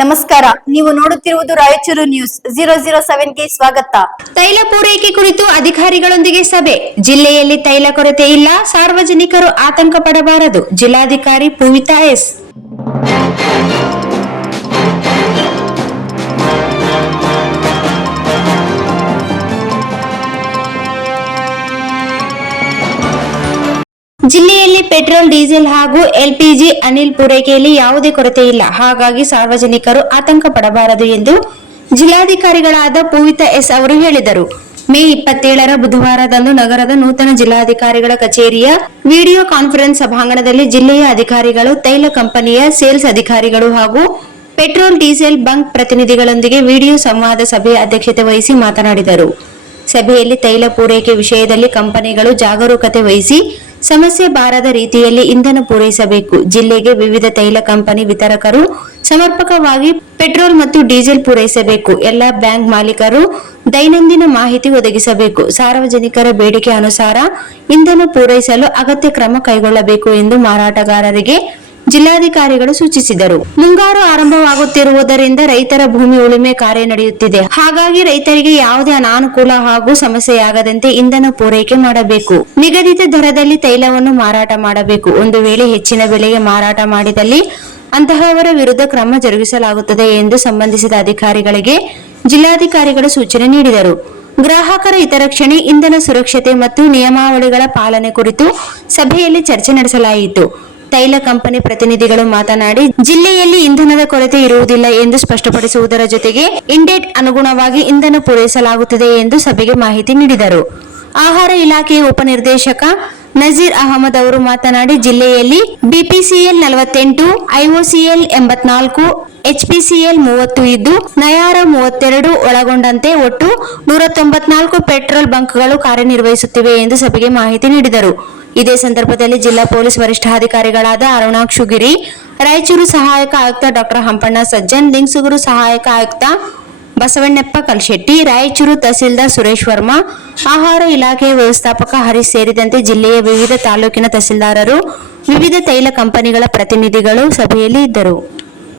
ನಮಸ್ಕಾರ, ನೀವು ನೋಡುತ್ತಿರುವುದು ರಾಯಚೂರು ನ್ಯೂಸ್ 007 ಗೆ ಸ್ವಾಗತ. ತೈಲ ಪೂರೈಕೆ ಕುರಿತು ಅಧಿಕಾರಿಗಳೊಂದಿಗೆ ಸಭೆ. ಜಿಲ್ಲೆಯಲ್ಲಿ ತೈಲ ಕೊರತೆ ಇಲ್ಲ, ಸಾರ್ವಜನಿಕರು ಆತಂಕ ಪಡಬಾರದು. ಜಿಲ್ಲಾಧಿಕಾರಿ ಪೂವಿತಾ ಎಸ್. ಜಿಲ್ಲೆಯಲ್ಲಿ ಪೆಟ್ರೋಲ್, ಡೀಸೆಲ್ ಹಾಗೂ ಎಲ್ಪಿಜಿ ಅನಿಲ್ ಪೂರೈಕೆಯಲ್ಲಿ ಯಾವುದೇ ಕೊರತೆ ಇಲ್ಲ. ಹಾಗಾಗಿ ಸಾರ್ವಜನಿಕರು ಆತಂಕ ಪಡಬಾರದು ಎಂದು ಜಿಲ್ಲಾಧಿಕಾರಿಗಳಾದ ಪೂವಿತಾ ಎಸ್ ಅವರು ಹೇಳಿದರು. ಮೇ 27ರ ಬುಧವಾರದಂದು ನಗರದ ನೂತನ ಜಿಲ್ಲಾಧಿಕಾರಿಗಳ ಕಚೇರಿಯ ವಿಡಿಯೋ ಕಾನ್ಫರೆನ್ಸ್ ಸಭಾಂಗಣದಲ್ಲಿ ಜಿಲ್ಲೆಯ ಅಧಿಕಾರಿಗಳು, ತೈಲ ಕಂಪನಿಯ ಸೇಲ್ಸ್ ಅಧಿಕಾರಿಗಳು ಹಾಗೂ ಪೆಟ್ರೋಲ್, ಡೀಸೆಲ್ ಬಂಕ್ ಪ್ರತಿನಿಧಿಗಳೊಂದಿಗೆ ವಿಡಿಯೋ ಸಂವಾದ ಸಭೆಯ ಅಧ್ಯಕ್ಷತೆ ವಹಿಸಿ ಮಾತನಾಡಿದರು. ಸಭೆಯಲ್ಲಿ ತೈಲ ಪೂರೈಕೆ ವಿಷಯದಲ್ಲಿ ಕಂಪನಿಗಳು ಜಾಗರೂಕತೆ ವಹಿಸಿ ಸಮಸ್ಯೆ ಬಾರದ ರೀತಿಯಲ್ಲಿ ಇಂಧನ ಪೂರೈಸಬೇಕು. ಜಿಲ್ಲೆಗೆ ವಿವಿಧ ತೈಲ ಕಂಪನಿ ವಿತರಕರು ಸಮರ್ಪಕವಾಗಿ ಪೆಟ್ರೋಲ್ ಮತ್ತು ಡೀಸೆಲ್ ಪೂರೈಸಬೇಕು. ಎಲ್ಲ ಬ್ಯಾಂಕ್ ಮಾಲೀಕರು ದೈನಂದಿನ ಮಾಹಿತಿ ಒದಗಿಸಬೇಕು. ಸಾರ್ವಜನಿಕರ ಬೇಡಿಕೆ ಅನುಸಾರ ಇಂಧನ ಪೂರೈಸಲು ಅಗತ್ಯ ಕ್ರಮ ಕೈಗೊಳ್ಳಬೇಕು ಎಂದು ಮಾರಾಟಗಾರರಿಗೆ ಜಿಲ್ಲಾಧಿಕಾರಿಗಳು ಸೂಚಿಸಿದರು. ಮುಂಗಾರು ಆರಂಭವಾಗುತ್ತಿರುವುದರಿಂದ ರೈತರ ಭೂಮಿ ಉಳುಮೆ ಕಾರ್ಯ ನಡೆಯುತ್ತಿದೆ. ಹಾಗಾಗಿ ರೈತರಿಗೆ ಯಾವುದೇ ಅನಾನುಕೂಲ ಹಾಗೂ ಸಮಸ್ಯೆಯಾಗದಂತೆ ಇಂಧನ ಪೂರೈಕೆ ಮಾಡಬೇಕು. ನಿಗದಿತ ದರದಲ್ಲಿ ತೈಲವನ್ನು ಮಾರಾಟ ಮಾಡಬೇಕು. ಒಂದು ವೇಳೆ ಹೆಚ್ಚಿನ ಬೆಲೆಗೆ ಮಾರಾಟ ಮಾಡಿದಲ್ಲಿ ಅಂತಹವರ ವಿರುದ್ಧ ಕ್ರಮ ಜರುಗಿಸಲಾಗುತ್ತದೆ ಎಂದು ಸಂಬಂಧಿಸಿದ ಅಧಿಕಾರಿಗಳಿಗೆ ಜಿಲ್ಲಾಧಿಕಾರಿಗಳು ಸೂಚನೆ ನೀಡಿದರು. ಗ್ರಾಹಕರ ಹಿತರಕ್ಷಣೆ, ಇಂಧನ ಸುರಕ್ಷತೆ ಮತ್ತು ನಿಯಮಾವಳಿಗಳ ಪಾಲನೆ ಕುರಿತು ಸಭೆಯಲ್ಲಿ ಚರ್ಚೆ ನಡೆಸಲಾಯಿತು. ತೈಲ ಕಂಪನಿ ಪ್ರತಿನಿಧಿಗಳು ಮಾತನಾಡಿ, ಜಿಲ್ಲೆಯಲ್ಲಿ ಇಂಧನದ ಕೊರತೆ ಇರುವುದಿಲ್ಲ ಎಂದು ಸ್ಪಷ್ಟಪಡಿಸುವುದರ ಜೊತೆಗೆ ಇಂಡೇಟ್ ಅನುಗುಣವಾಗಿ ಇಂಧನ ಪೂರೈಸಲಾಗುತ್ತದೆ ಎಂದು ಸಭೆಗೆ ಮಾಹಿತಿ ನೀಡಿದರು. ಆಹಾರ ಇಲಾಖೆಯ ಉಪನಿರ್ದೇಶಕ ನಜೀರ್ ಅಹಮದ್ ಅವರು ಮಾತನಾಡಿ, ಜಿಲ್ಲೆಯಲ್ಲಿ ಬಿಪಿಸಿಎಲ್ 48, ಐಒಸಿಎಲ್ 84, ಎಚ್ಪಿಸಿಎಲ್ 30 ಇದ್ದು ನಯಾರ 32 ಒಳಗೊಂಡಂತೆ ಒಟ್ಟು 194 ಪೆಟ್ರೋಲ್ ಬಂಕ್ಗಳು ಕಾರ್ಯನಿರ್ವಹಿಸುತ್ತಿವೆ ಎಂದು ಸಭೆಗೆ ಮಾಹಿತಿ ನೀಡಿದರು. ಇದೇ ಸಂದರ್ಭದಲ್ಲಿ ಜಿಲ್ಲಾ ಪೊಲೀಸ್ ವರಿಷ್ಠಾಧಿಕಾರಿಗಳಾದ ಅರುಣಾಕ್ಷು ಗಿರಿ, ರಾಯಚೂರು ಸಹಾಯಕ ಆಯುಕ್ತ ಡಾ ಹಂಪಣ್ಣ ಸಜ್ಜನ್, ಲಿಂಗಸೂಗೂರು ಸಹಾಯಕ ಆಯುಕ್ತ ಬಸವಣ್ಣಪ್ಪ ಕಲ್ಶೆಟ್ಟಿ, ರಾಯಚೂರು ತಹಸೀಲ್ದಾರ್ ಸುರೇಶ್ ವರ್ಮಾ, ಆಹಾರ ಇಲಾಖೆಯ ವ್ಯವಸ್ಥಾಪಕ ಹರೀಶ್ ಸೇರಿದಂತೆ ಜಿಲ್ಲೆಯ ವಿವಿಧ ತಾಲೂಕಿನ ತಹಸೀಲ್ದಾರರು, ವಿವಿಧ ತೈಲ ಕಂಪನಿಗಳ ಪ್ರತಿನಿಧಿಗಳು ಸಭೆಯಲ್ಲಿ ಇದ್ದರು.